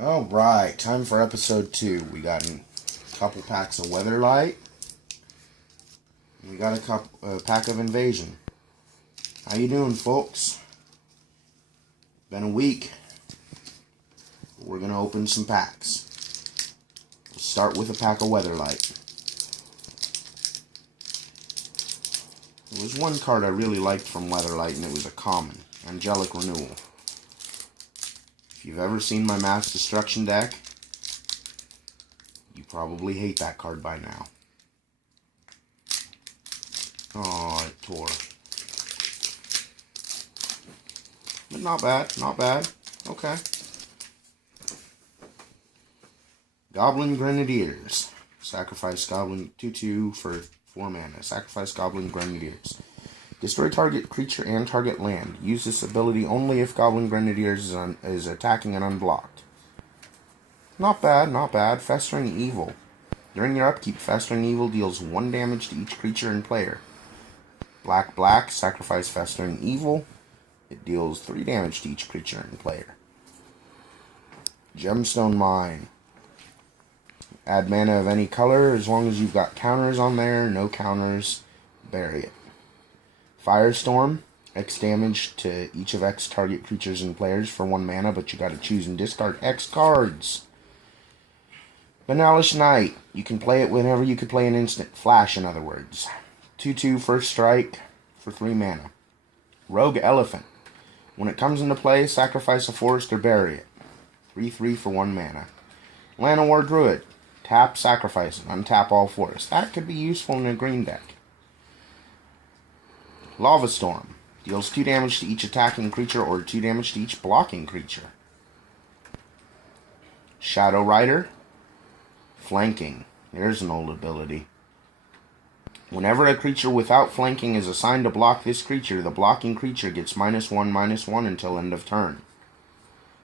Alright, time for episode 2. We got a couple packs of Weatherlight. We got a pack of Invasion. How you doing, folks? Been a week. We're going to open some packs. We'll start with a pack of Weatherlight. There was one card I really liked from Weatherlight, and it was a common, Angelic Renewal. If you've ever seen my Mass Destruction deck, you probably hate that card by now. Oh, it tore. But not bad, not bad. Okay. Goblin Grenadiers. Sacrifice Goblin 2/2 for 4 mana. Sacrifice Goblin Grenadiers. Destroy target creature and target land. Use this ability only if Goblin Grenadiers is attacking and unblocked. Not bad, not bad. Festering Evil. During your upkeep, Festering Evil deals 1 damage to each creature and player. Black, sacrifice Festering Evil. It deals 3 damage to each creature and player. Gemstone Mine. Add mana of any color as long as you've got counters on there. No counters, bury it. Firestorm. X damage to each of X target creatures and players for 1 mana, but you gotta choose and discard X cards. Banalish Knight. You can play it whenever you could play an instant. Flash, in other words. 2/2 first strike for 3 mana. Rogue Elephant. When it comes into play, sacrifice a forest or bury it. 3/3 for 1 mana. Llanowar Druid. Tap, sacrifice, and untap all forests. That could be useful in a green deck. Lava Storm. Deals 2 damage to each attacking creature or 2 damage to each blocking creature. Shadow Rider. Flanking. There's an old ability. Whenever a creature without flanking is assigned to block this creature, the blocking creature gets -1/-1 until end of turn.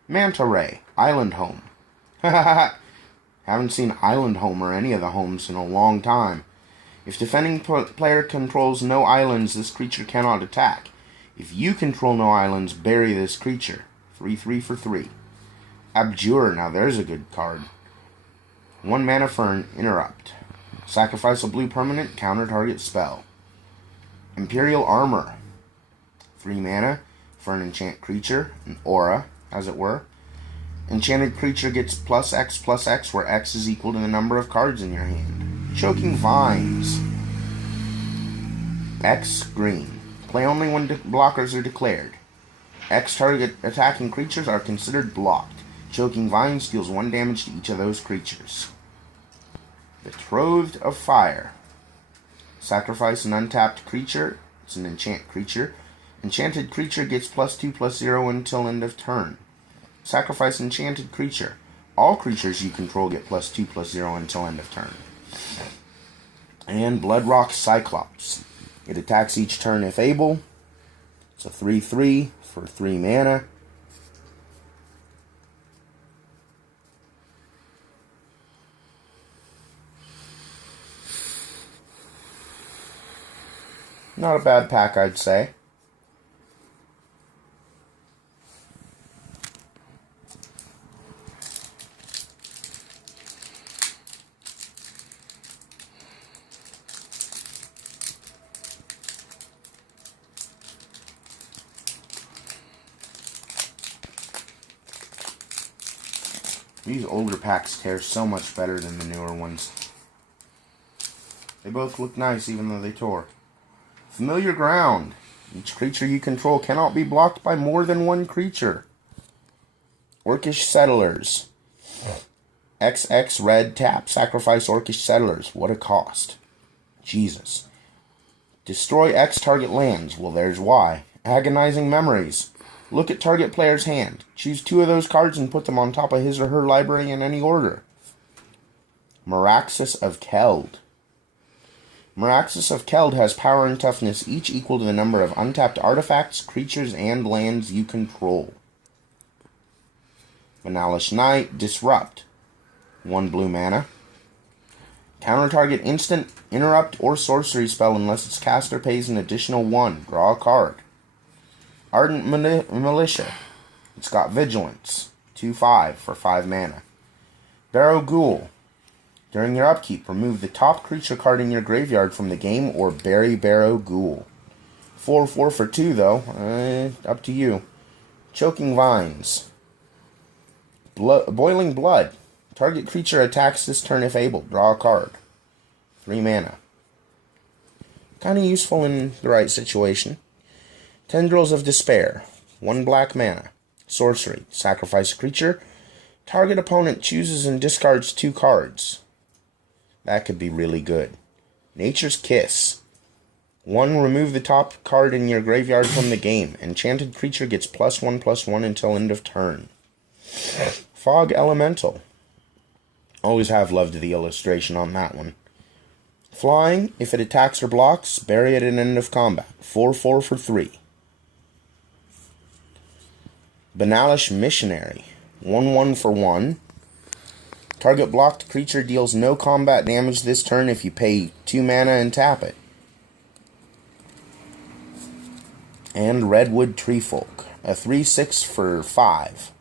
Manta Ray. Island Home. Haven't seen Island Home or any of the homes in a long time. If defending player controls no islands, this creature cannot attack. If you control no islands, bury this creature. 3/3 for 3. Abjure. Now there's a good card. 1 mana for an interrupt. Sacrifice a blue permanent, counter target spell. Imperial Armor. 3 mana for an enchant creature, an aura, as it were. Enchanted creature gets +X/+X, where X is equal to the number of cards in your hand. Choking Vines. X green. Play only when blockers are declared. X target attacking creatures are considered blocked. Choking Vines deals 1 damage to each of those creatures. Betrothed of Fire. Sacrifice an untapped creature. It's an enchant creature. Enchanted creature gets +2/+0 until end of turn. Sacrifice enchanted creature. All creatures you control get +2/+0 until end of turn. And Bloodrock Cyclops. It attacks each turn if able. It's a 3/3 for 3 mana. Not a bad pack, I'd say. These older packs tear so much better than the newer ones. They both look nice even though they tore. Familiar Ground. Each creature you control cannot be blocked by more than 1 creature. Orcish Settlers. XX red tap. Sacrifice Orcish Settlers. What a cost. Jesus. Destroy X target lands. Well, there's why. Agonizing Memories. Look at target player's hand. Choose 2 of those cards and put them on top of his or her library in any order. Meraxis of Keld. Meraxis of Keld has power and toughness each equal to the number of untapped artifacts, creatures, and lands you control. Banalish Knight. Disrupt. 1 blue mana. Counter target instant, interrupt, or sorcery spell unless its caster pays an additional 1. Draw a card. Ardent Militia. It's got Vigilance. 2/5 for 5 mana. Barrow Ghoul. During your upkeep, remove the top creature card in your graveyard from the game or bury Barrow Ghoul. 4/4 for 2 though. Up to you. Choking Vines. Boiling Blood. Target creature attacks this turn if able. Draw a card. 3 mana. Kind of useful in the right situation. Tendrils of Despair. 1 black mana. Sorcery. Sacrifice a creature. Target opponent chooses and discards 2 cards. That could be really good. Nature's Kiss. 1, remove the top card in your graveyard from the game. Enchanted creature gets +1/+1 until end of turn. Fog Elemental. Always have loved the illustration on that one. Flying, if it attacks or blocks, bury it at end of combat. 4/4 for 3. Banalish Missionary. 1/1 for 1. Target blocked creature deals no combat damage this turn if you pay 2 mana and tap it. And Redwood Treefolk. A 3/6 for 5.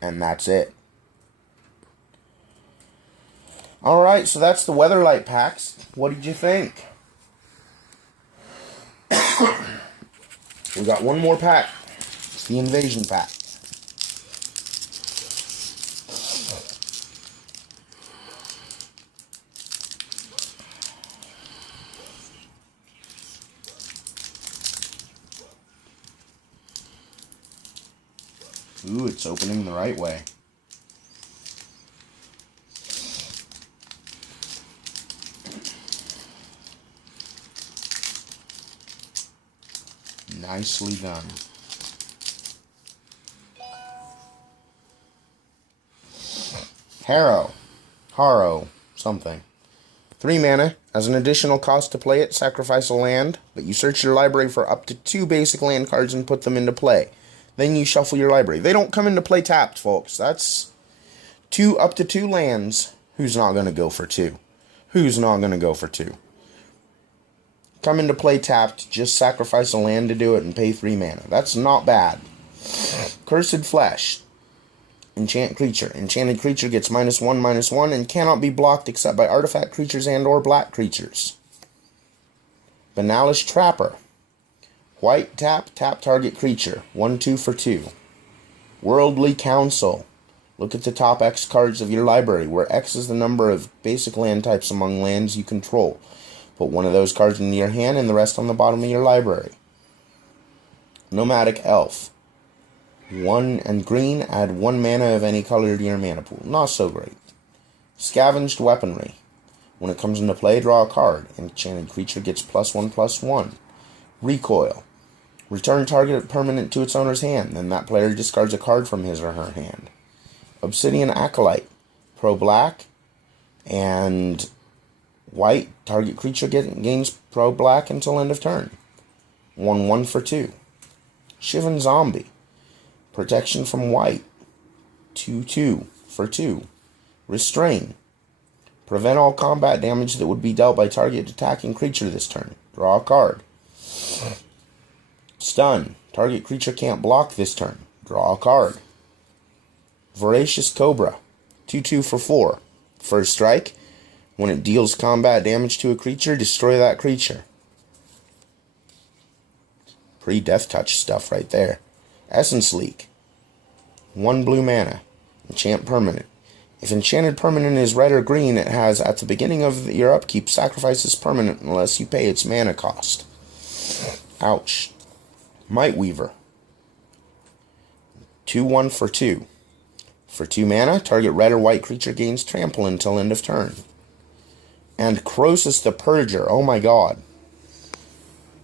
And that's it. Alright, so that's the Weatherlight packs. What did you think? We got one more pack. It's the Invasion pack. Ooh, it's opening the right way. Nicely done. Harrow, something. 3 mana. As an additional cost to play it, sacrifice a land, but you search your library for up to 2 basic land cards and put them into play. Then you shuffle your library. They don't come into play tapped, folks. That's up to 2 lands. Who's not going to go for 2? Who's not going to go for 2? Come into play tapped, just sacrifice a land to do it and pay 3 mana. That's not bad. Cursed Flesh. Enchant creature. Enchanted creature gets -1/-1 and cannot be blocked except by artifact creatures and or black creatures. Banalish Trapper. White tap target creature. 1/2 for 2. Worldly Council. Look at the top X cards of your library, where X is the number of basic land types among lands you control. Put one of those cards into your hand and the rest on the bottom of your library. Nomadic Elf. 1 and green, add 1 mana of any color to your mana pool. Not so great. Scavenged Weaponry. When it comes into play, draw a card. Enchanted creature gets +1/+1. Recoil. Return target permanent to its owner's hand. Then that player discards a card from his or her hand. Obsidian Acolyte. Pro black and white. Target creature gains pro black until end of turn. 1/1 for 2. Shivan Zombie. Protection from white. 2/2 for 2. Restrain. Prevent all combat damage that would be dealt by target attacking creature this turn. Draw a card. Stun. Target creature can't block this turn. Draw a card. Voracious Cobra. 2/2 for 4. First strike. When it deals combat damage to a creature, destroy that creature. Pre-death touch stuff right there. Essence Leak. 1 blue mana. Enchant permanent. If enchanted permanent is red or green, it has, at the beginning of your upkeep, sacrifice this permanent unless you pay its mana cost. Ouch. Might Weaver. 2/1 for 2. For 2 mana, target red or white creature gains trample until end of turn. And Croesus the Purger. Oh my god.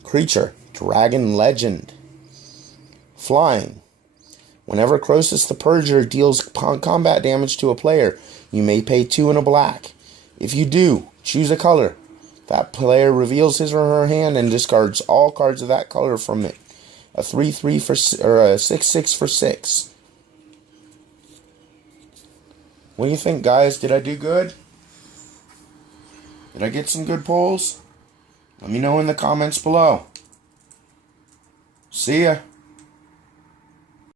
Creature. Dragon Legend. Flying. Whenever Croesus the Purger deals combat damage to a player, you may pay 2 and a black. If you do, choose a color. That player reveals his or her hand and discards all cards of that color from it. A 3/3 for, or a 6/6 for 6. What do you think, guys? Did I do good? Did I get some good polls? Let me know in the comments below. See ya.